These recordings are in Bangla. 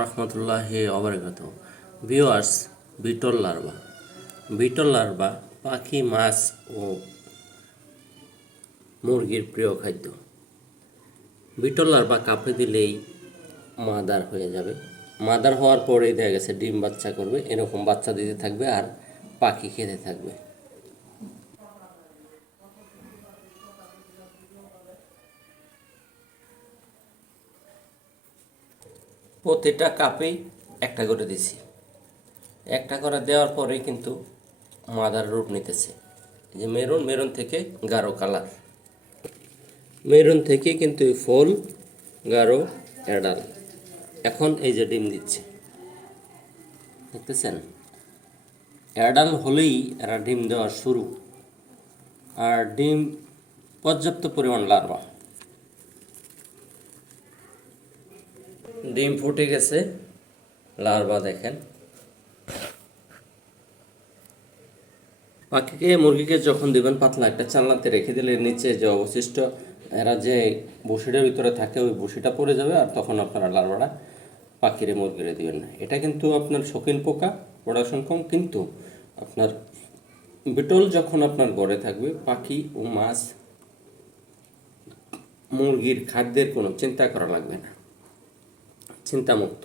রহমতুল্লাহি অবরাকাত। ভিউয়ার্স, বিটল লার্ভা পাখি, মাছ ও মুরগির প্রিয় খাদ্য। বিটল লার্ভা কাপে দিলেই মাদার হয়ে যাবে। মাদার হওয়ার পরেই দেখা গেছে ডিম বাচ্চা করবে, এরকম বাচ্চা দিতে থাকবে আর পাখি খেতে থাকবে। প্রতিটা কাপেই একটা করে দিছি। একটা করে দেওয়ার পরেই কিন্তু মাদার রূপ নিতেছে। যে মেরুন থেকে গাঢ় কালার, মেরুন থেকে কিন্তু ফুল গাঢ় অ্যাডাল। এখন এই যে ডিম দিচ্ছে, দেখতেছেন? অ্যাডাল হলেই এরা ডিম দেওয়া শুরু, আর ডিম পর্যাপ্ত পরিমাণ লার্ভা। ডিম ফুটে গেছে, লার্ভা দেখেন। পাখিকে মুরগিকে যখন দিবেন পাতলা একটা চালনাতে রেখে দিলে নিচে যে অবশিষ্ট এরা যে বসিটার ভিতরে থাকে ওই বসিটা পড়ে যাবে, আর তখন আপনারা লার্ভাটা পাখিরে মুরগিরে দিবেন না। এটা কিন্তু আপনার শৌখিন পোকা, প্রোডাকশন কম, কিন্তু আপনার বিটল যখন আপনার ঘরে থাকবে পাখি ও মাছ মুরগির খাদ্যের কোনো চিন্তা করা লাগবে না, চিন্তামুক্ত।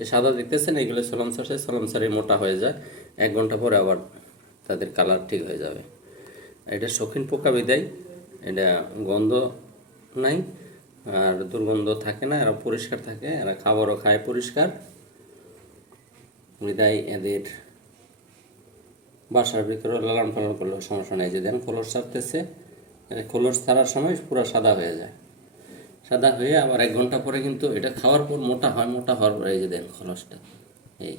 এই সাদা দেখতেছেন, এগুলো সালামসারে মোটা হয়ে যায়, 1 ঘন্টা পরে আবার তাদের কালার ঠিক হয়ে যাবে। এটা শৌখিন পোকা বিদায় এটা গন্ধ নাই আর দুর্গন্ধ থাকে না, এরা পরিষ্কার থাকে, এরা খাবারও খায় পরিষ্কার বিদায় এদের বাসার ভিতরে লালন পালন করলেও সমস্যা নেই। যে দেন খোলস ছাড়তেছে, খোলস ছাড়ার সময় পুরো সাদা হয়ে যায়, সাদা হয়ে আবার 1 ঘন্টা পরে কিন্তু এটা খাওয়ার পর মোটা হয়। মোটা হওয়ার পরে এই যে দেন খোলসটা, এই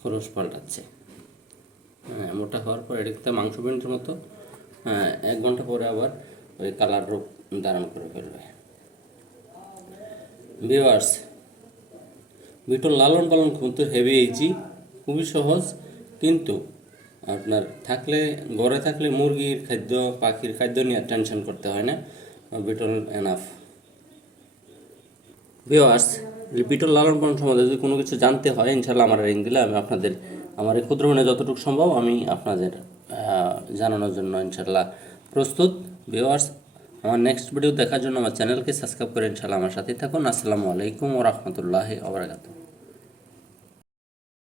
খোলস পাল্টাচ্ছে। হ্যাঁ, মোটা হওয়ার পর এটা কিন্তু মাংস পিণ্ডির মতো। হ্যাঁ, 1 ঘন্টা পরে আবার ওই কালার রূপ ধারণ করে ফেলবে। ভিউয়ার্স, বিটল লালন পালন কিন্তু হেভি ইজি, খুবই সহজ, কিন্তু আপনার ঘরে থাকলে মুরগির খাদ্য, পাখির খাদ্য নিয়ে টেনশন করতে হয় না। Beetle enough. ভিউয়ার্স, বিটল লালন পালন সম্বন্ধে যদি কোনো কিছু জানতে হয় ইনশাল্লাহ আমার রিং দিলে আমি আপনাদের আমার এই ক্ষুদ্র মানে যতটুকু সম্ভব আমি আপনাদের জানানোর জন্য ইনশাল্লাহ প্রস্তুত। ভিউয়ার্স, আমার নেক্সট ভিডিও দেখার জন্য আমার চ্যানেলকে সাবস্ক্রাইব করে ইনশাল্লাহ আমার সাথেই থাকুন। আসসালামু আলাইকুম ওয়া রাহমাতুল্লাহি ওয়া বারাকাতুহু।